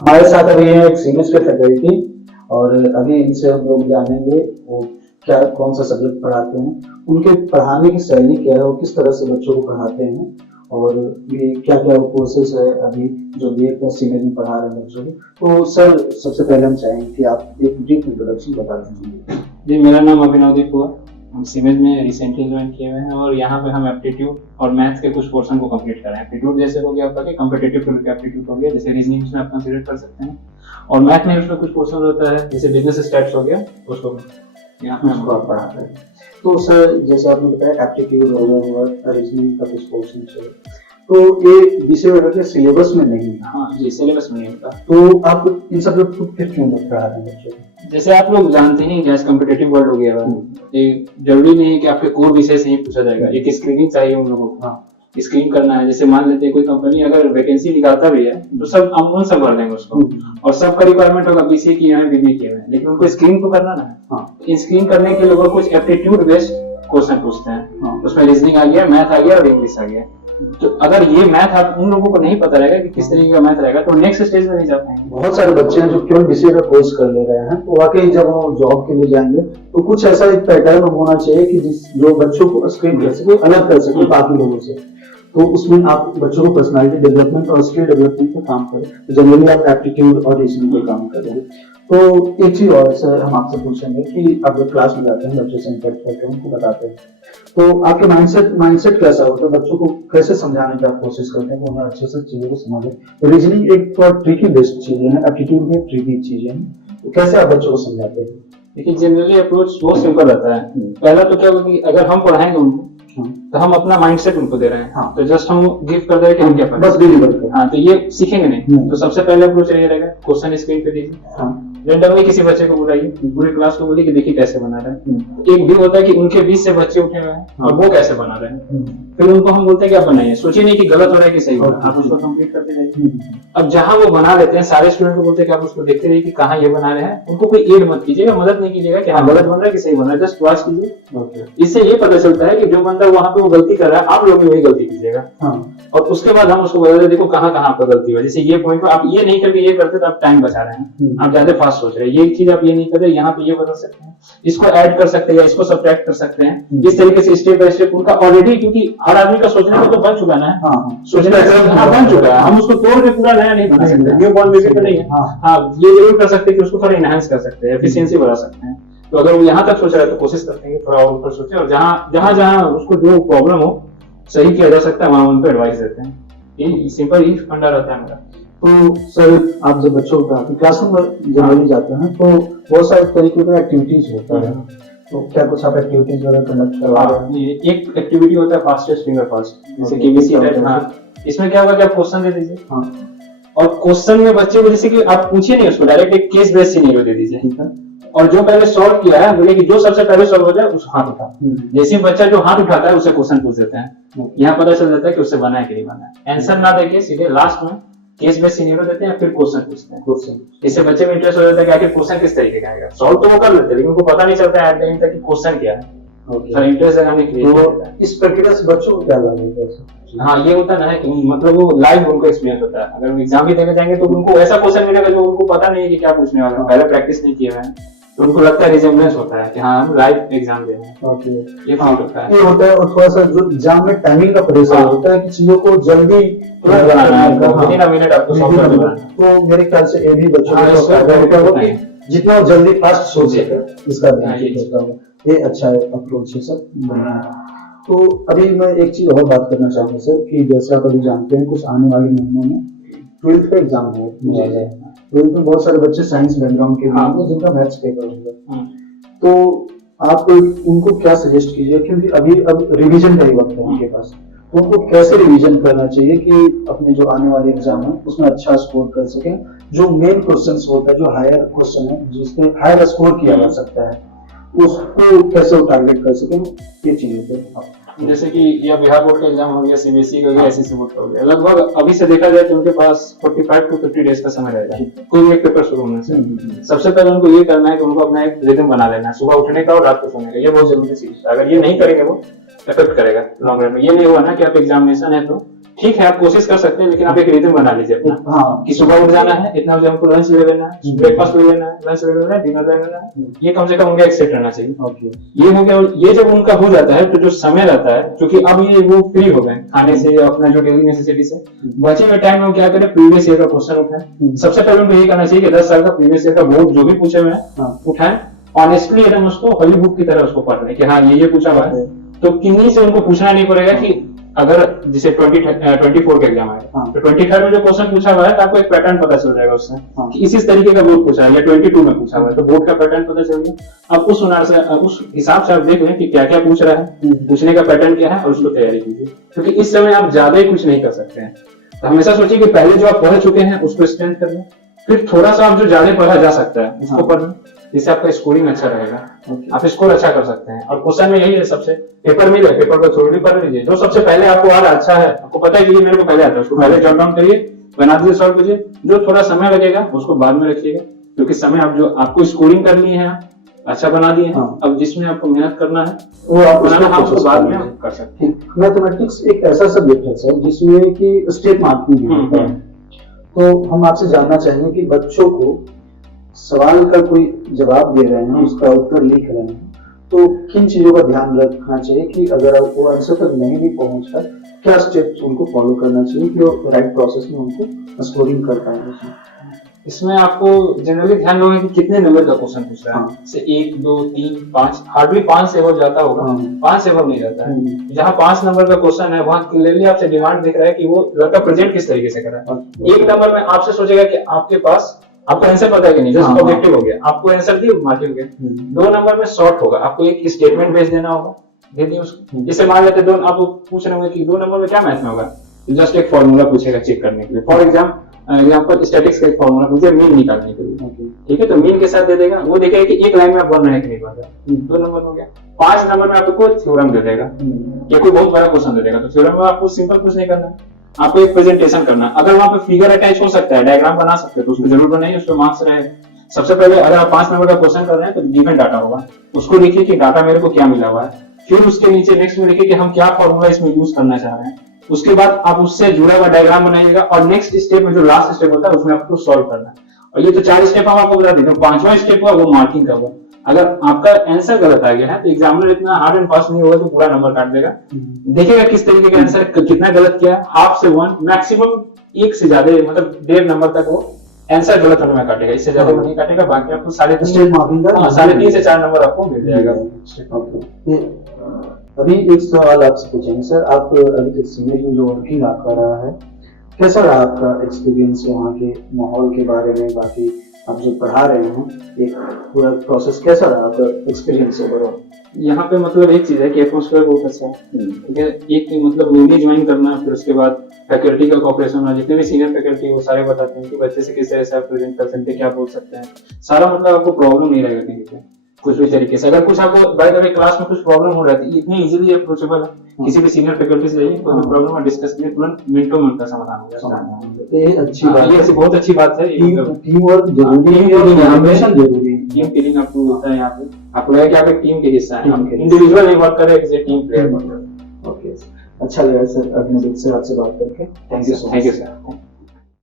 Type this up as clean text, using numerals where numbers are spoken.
हमारे साथ अभी है एक सीनियर के फैकल्टी, और अभी इनसे हम लोग जानेंगे वो क्या कौन सा सब्जेक्ट पढ़ाते हैं, उनके पढ़ाने की शैली क्या है, वो किस तरह से बच्चों को पढ़ाते हैं, और ये क्या क्या कोर्सेज है अभी जो बीए प्लस सीनियर में पढ़ा रहे हैं बच्चों को। तो सर सबसे पहले हम चाहेंगे कि आप एक ब्रीफ इंट्रोडक्शन बता दीजिए। जी, मेरा नाम अभिनवदीप हुआ। हम सीमेज में रिसेंटली ज्वाइन किए हुए हैं और यहाँ पे हम एप्टीट्यूड और मैथ्स के कुछ पोर्शन को कंप्लीट कर रहे हैं। एप्टीट्यूड जैसे हो गया आपका कि कॉम्पिटिटिव लेवल का एप्टीट्यूड हो गया, जैसे रीजनिंग में आप कंसीडर कर सकते हैं, और मैथ में उसमें कुछ पोर्शन होता है जैसे बिजनेस स्टैट्स हो गया, उसको यहाँ पे उसको आप पढ़ाते हैं। तो सर जैसे आपने बताया एप्टीट्यूड हो गया, रीजनिंग का कुछ पोर्शन है, तो ये विषय वगैरह के सिलेबस में नहीं है। हाँ जी, सिलेबस में नहीं होता। तो आप इन सब को फिर क्यों पढ़ा रहे हैं बच्चों को? जैसे आप लोग जानते हैं जैसे कॉम्पिटिटिव वर्ल्ड हो गया है, ये जरूरी नहीं है कि आपके कोर विषय से ही पूछा जाएगा। एक स्क्रीनिंग चाहिए उन लोगों को। हाँ, स्क्रीन करना है। जैसे मान लेते हैं कोई कंपनी अगर वैकेंसी निकालता भी है तो सब अमूल सब भर देंगे उसको, और सबका रिक्वायरमेंट होगा बीसीए किए हैं, बीबीए किए हैं, लेकिन उनको स्क्रीन तो करना है। हाँ, स्क्रीन करने के लिए वो कुछ एप्टीट्यूड बेस्ड क्वेश्चन पूछते हैं। हाँ, उसमें रीजनिंग आ गया, मैथ आ गया और इंग्लिश आ गया। तो अगर ये मैथ आप उन लोगों को नहीं पता रहेगा कि किस तरीके का मैथ रहेगा तो नेक्स्ट स्टेज में नहीं जा पाएंगे। बहुत सारे बच्चे हैं जो केवल बीसीए का कोर्स कर ले रहे हैं, तो वाकई जब वो जॉब के लिए जाएंगे तो कुछ ऐसा एक पैटर्न होना चाहिए कि जो बच्चों को स्क्रीन कर सके, अलग कर सके बाकी लोगों से। तो उसमें आप बच्चों को पर्सनालिटी डेवलपमेंट और स्किल डेवलपमेंट पे काम करें, जनरली आप एप्टीट्यूड और रीजनिंग पे काम करें। तो एक चीज और सर हम आपसे पूछेंगे कि आप जब क्लास में जाते हैं बच्चों से इंटरेक्ट करते हैं, उनको बताते हैं, तो आपके माइंडसेट कैसा होता है? बच्चों को कैसे समझाने की आप कोशिश करते हैं कि उन्हें अच्छे से चीजों को समझे? रीजनिंग एक तो ट्रिकी बेस्ड चीज है, एप्टीट्यूड भी ट्रिकी चीज है, तो कैसे आप बच्चों को समझाते हैं? देखिए, जनरली अप्रोच बहुत सिंपल रहता है। पहला तो क्या होगा कि अगर हम पढ़ाएंगे उनको तो हम अपना माइंडसेट उनको दे रहे हैं। हाँ, तो जस्ट हम गिव कर दे रहे हैं कि हम क्या पढ़ बस डिलीवर कर। हाँ, तो ये सीखेंगे नहीं। तो सबसे पहले अप्रोच ये रहेगा, क्वेश्चन स्क्रीन पे दीजिए। हाँ, रेंडमली किसी बच्चे को बुलाइए, पूरी क्लास को बोलिए कि देखिए कैसे बना रहे हैं। एक भी होता है कि उनके बीच से बच्चे उठे हुए हैं और वो कैसे बना रहे हैं, फिर उनको हम बोलते हैं कि आप बनाइए। सोचिए नहीं कि गलत हो रहा है कि सही हो रहा है, आप उसको कंप्लीट करते जाइए। अब जहां वो बना लेते हैं सारे स्टूडेंट को बोलते हैं कि आप उसको देखते रहिए कि कहाँ ये बना रहे हैं। उनको कोई एड मत कीजिएगा, मदद नहीं कीजिएगा कि हाँ गलत बन रहा है कि सही बन रहा है, जस्ट वॉच कीजिए। इससे ये पता चलता है कि जो बंदा वहां पे वो गलती कर रहा है आप लोग भी वही गलती कीजिएगा। और उसके बाद हम उसको बता देखो कहाँ कहाँ आपका गलती हुआ। जैसे ये पॉइंट पर आप ये नहीं करके ये करते तो आप टाइम बचा रहे हैं, आप ज्यादा फास्ट सोच रहे हैं। ये चीज आप ये नहीं कर रहे, यहाँ पे ये बदल सकते हैं, इसको ऐड कर सकते हैं या इसको सब्ट्रैक्ट कर सकते हैं। इस तरीके से स्टेप बाय स्टेप उनका ऑलरेडी, क्योंकि हर आदमी का सोचने का तो बन चुका ना है। सोचने का बन चुका है, हम उसको तोड़ के पूरा नया नहीं बना सकते। न्यू बॉर्न बेबी तो नहीं है। हाँ, ये जरूर कर सकते हैं कि उसको थोड़ा इनहांस कर सकते हैं, एफिशिएंसी बढ़ा सकते हैं। तो अगर वो यहाँ तक सोच रहा है तो कोशिश करते हैं थोड़ा और ऊपर सोचे, और जहाँ जहाँ उसको जो प्रॉब्लम हो सही किया जा सकता है वहां उनको एडवाइस देते हैं। ये सिंपल ही फंडा रहता है मेरा। तो सर आप जब बच्चों का क्लासरूम में जनरली जाते हैं तो बहुत सारे तरीके का एक्टिविटीज होता है, तो क्या कुछ आप एक्टिविटीज वगैरह कंडक्ट करवा रहे हैं? एक एक्टिविटी होता है फास्टेस्ट फिंगर फास्ट, जैसे केबीसी टाइप। हाँ, इसमें क्या होगा कि आप क्वेश्चन दे दीजिए। हाँ, और क्वेश्चन में बच्चे को जैसे कि आप पूछिए नहीं उसको, डायरेक्ट एक केस बेस्ड सिनेरियो दे दीजिए, और जो पहले सॉल्व किया है बोले कि जो सबसे पहले सॉल्व हो जाए उस हाथ उठा। जैसे बच्चा जो हाथ उठाता है उसे क्वेश्चन पूछ देते हैं, यहाँ पता चल जाता है कि उससे बना है कि नहीं बना है। आंसर ना देके सीधे लास्ट में केस बेस्ड सिनेरियो देते हैं, फिर क्वेश्चन पूछते हैं। इससे बच्चे में इंटरेस्ट हो जाता है कि आखिर क्वेश्चन किस तरीके का आएगा। सॉल्व तो वो कर लेते हैं लेकिन उनको पता नहीं चलता है एट द एंड तक कि क्वेश्चन क्या है। इंटरेस्ट जगाने के लिए इस प्रक्रिया से बच्चों को क्या लाभ है? हाँ, ये होता है कि मतलब वो लाइव उनको एक्सपीरियंस होता है। अगर एग्जाम भी देने जाएंगे तो उनको ऐसा क्वेश्चन मिलेगा जो उनको पता नहीं है कि क्या पूछने वाला है, पहले प्रैक्टिस नहीं किया है, तो उनको लगता है रिजेम्बलेंस होता है कि हाँ हम लाइव एग्जाम दे रहे हैं। ये फील होता है। ये होता है, और थोड़ा सा जो एग्जाम में टाइमिंग का प्रेशर होता है कि चीजों को जल्दी मिनट आपको सॉल्व कर देना है। तो मेरे ख्याल से ये भी बच्चों को फायदा होगा कि जितना जल्दी फास्ट सोचेगा इसका ध्यान। ये अच्छा अप्रोच है सर। तो अभी मैं एक चीज और बात करना चाहूंगा सर कि जैसे आप अभी जानते हैं कुछ आने वाले महीनों में 12th का एग्जाम है। 12th में बहुत सारे बच्चे साइंस बैकग्राउंड के होंगे जिनका मैथ्स पेपर होगा, तो आप उनको क्या सजेस्ट कीजिए? क्योंकि अब रिवीजन का ही वक्त है उनके पास, तो उनको कैसे रिवीजन करना चाहिए कि अपने जो आने वाले एग्जाम है उसमें अच्छा स्कोर कर सकें? जो मेन क्वेश्चन होता है, जो हायर क्वेश्चन है जिसपे हायर स्कोर किया जा सकता है, उसको कैसे टारगेट कर सकें, ये चीजें। जैसे कि या बिहार बोर्ड का एग्जाम हो गया, सीबीएसई का हो गया, एसएससी बोर्ड का हो गया, लगभग अभी से देखा जाए तो उनके पास 45 to 50 डेज का समय रहेगा कोई एक पेपर शुरू होने से। सबसे पहले उनको ये करना है कि उनको अपना एक रिदम बना लेना है, सुबह उठने का और रात को सोने का। ये बहुत जरूरी चीज है। अगर ये नहीं करेंगे वो इफेक्ट करेगा लॉन्ग रन में। ये नहीं हुआ ना कि आप एग्जामिनेशन है तो ठीक है आप कोशिश कर सकते हैं, लेकिन आप एक रिदम बना लीजिए अपना हाँ कि सुबह उठ जाना है, इतना बजे हमको लंच ले लेना है, ब्रेकफास्ट ले लेना है, लंच ले लेना है, डिनर ले लेना है, ये कम से कम उनका एक सेट रहना चाहिए। ओके ये हो गया। और ये जब उनका हो जाता है तो जो समय रहता है, क्योंकि अब ये वो फ्री हो गए खाने से या अपना जो डेली नेसेसिटी से, बचे हुए टाइम में वो क्या करें, प्रीवियस ईयर का क्वेश्चन उठाएं। सबसे पहले उनको ये करना चाहिए कि 10 साल का प्रीवियस ईयर का बोर्ड जो भी पूछे हुए हैं उठाएं, ऑनेस्टली एकदम उसको हॉली बुक की तरह उसको पढ़ लें कि हाँ ये पूछा हुआ है। तो किन्हीं से उनको पूछना नहीं पड़ेगा कि अगर जैसे 24 का एग्जाम है तो 23 में जो क्वेश्चन पूछा हुआ है तो आपको एक पैटर्न पता चल जाएगा उससे कि इस तरीके का बोर्ड पूछा है, या 22 में पूछा हुआ है तो बोर्ड का पैटर्न पता चल गया। आप उस हिसाब से आप देख लें कि क्या क्या पूछ रहा है, पूछने का पैटर्न क्या है और उसको तैयारी कीजिए, क्योंकि इस समय आप ज्यादा ही कुछ नहीं कर सकते हैं। तो हमेशा सोचिए कि पहले जो आप पढ़ चुके हैं उसको स्ट्रेंथ कर लें, फिर थोड़ा सा आप जो ज्यादा पढ़ा जा सकता है उसको पढ़ लें, जिससे आपका स्कोरिंग अच्छा रहेगा। आप स्कोर अच्छा कर सकते हैं। और क्वेश्चन में यही है, सबसे पेपर मिले पेपर को थोड़ी पढ़ लीजिए, जो सबसे पहले आपको आ रहा अच्छा है, आपको पता है कि ये मेरे को पहले आता है, उसको पहले जॉट डाउन करिए, बना दीजिए, सॉल्व कीजिए। जो थोड़ा समय लगेगा उसको बाद में रखिएगा, क्योंकि समय आप जो आपको स्कोरिंग करनी है अच्छा बना दिए हैं, अब जिसमें आपको मेहनत करना है वो आप बनाना आपको बाद में कर सकते हैं। मैथमेटिक्स एक ऐसा सब्जेक्ट है सर जिसमें कि स्टेप मार्किंग होता है, तो हम आपसे जानना चाहेंगे कि बच्चों को सवाल का कोई जवाब दे रहे हैं, उसका उत्तर लिख रहे हैं, तो किन चीजों का ध्यान रखना चाहिए कि अगर वो आंसर तक नहीं भी पहुंच पाए, क्या स्टेप्स उनको फॉलो करना चाहिए कि वो राइट प्रोसेस में उनको स्कोरिंग कर पाएंगे? इसमें आपको जनरली ध्यान रखना कि कितने नंबर का क्वेश्चन पूछ रहा है, जैसे 1 2 3 5, हार्डली 5 से हो जाता होगा, 5 से हो नहीं जाता है। जहाँ 5 नंबर का क्वेश्चन है वहाँ क्लियरली आपसे डिमांड दिख रहा है कि वो लड़का प्रेजेंट किस तरीके से कर रहा है। 1 नंबर में आपसे सोचेगा कि आपके पास आपको आंसर पता है कि नहीं, जस्ट ऑब्जेक्टिव हो गया, आपको आंसर दिया मार्किंग हो गया। 2 नंबर में शॉर्ट होगा, आपको एक स्टेटमेंट भेज देना होगा, दे दिए उसको। जैसे मान लेते दो, आप पूछ रहे होंगे कि 2 नंबर में क्या मैथ में होगा, जस्ट एक फॉर्मूला पूछेगा चेक करने के लिए। फॉर एग्जाम्पल स्टैटिक्स का एक फॉर्मूला पूछे मीन निकालने के लिए, ठीक है, तो मीन के साथ दे देगा, वो देखेगा कि एक लाइन में आप बन रहे हैं कि नहीं बन रहा। 2 नंबर हो गया। 5 नंबर में आपको थ्योरम दे देगा, ये कोई बहुत बड़ा क्वेश्चन दे देगा, तो थ्योरम में आपको सिंपल कुछ नहीं करना है, आपको एक प्रेजेंटेशन करना है। अगर वहां पे फिगर अटैच हो सकता है, डायग्राम बना सकते हैं, तो उसकी जरूरत नहीं, उसमें मार्क्स रहेगा। सबसे पहले अगर आप 5 नंबर का क्वेश्चन कर रहे हैं तो गिवन डाटा होगा, उसको लिखिए कि डाटा मेरे को क्या मिला हुआ है, फिर उसके नीचे नेक्स्ट में लिखिए कि हम क्या फॉर्मूला इसमें यूज करना चाह रहे हैं। उसके बाद आप उससे जुड़ा हुआ डायग्राम बनाइएगा, और नेक्स्ट स्टेप में जो लास्ट स्टेप होता है उसमें आपको सॉल्व करना है। और ये तो 4 स्टेप हम आपको बता देते हैं, 5वां स्टेप हुआ वो मार्किंग का हुआ। अगर आपका आंसर गलत आ गया है तो एग्जामिनर इतना हार्ड एंड फास्ट नहीं होगा तो पूरा नंबर काट देगा, देखेगा किस तरीके का आंसर कितना गलत किया, हाफ से 1 मैक्सिमम 1 से ज्यादा, मतलब 1.5 नंबर तक वो आंसर गलत होने में काटेगा, इससे ज्यादा नहीं काटेगा। बाकी आपको 3.5 से 4 नंबर आपको मिल जाएगा। अभी एक सवाल आपसे पूछेंगे सर, आप अभी तक सीनियर में जो वर्किंग आपका रहा है, कैसा रहा आपका एक्सपीरियंस वहाँ के माहौल के बारे में, बाकी आप जो पढ़ा रहे हैं एक पूरा प्रोसेस कैसा रहा आपका एक्सपीरियंस ओवरऑल? यहाँ पे मतलब एक चीज है कि एटमॉस्फेयर बहुत अच्छा है, ठीक है। एक मतलब न्यूली ज्वाइन करना, फिर उसके बाद फैकल्टी का कोऑपरेशन होना, जितने भी सीनियर फैकल्टी वो सारे बताते हैं कि बच्चे से किस तरह से आप प्रेजेंट कर सकते हैं, क्या बोल सकते हैं, सारा मतलब आपको प्रॉब्लम नहीं रहेगा कहीं पे कुछ भी तरीके से। अगर कुछ आपको बाय द वे क्लास में कुछ प्रॉब्लम हो रही है, इतनी इजीली अप्रोचेबल है, किसी भी सीनियर फैकल्टी से जाइए, कोई प्रॉब्लम है डिस्कस करिए, तुरंत मिनटों में उनका समाधान हो जाता है। ये अच्छी बात है, ये बहुत अच्छी बात है। टीम वर्क जरूरी है, हमेशा जरूरी है। टीम फीलिंग आपको होता है यहाँ पे, आपको लगे कि आप एक टीम के हिस्सा हैं, इंडिविजुअल नहीं वर्क कर रहे, किसी टीम प्लेयर वर्क कर रहे हैं। ओके, अच्छा लगा सर अभिनव सर आपसे बात करके। Thank you sir.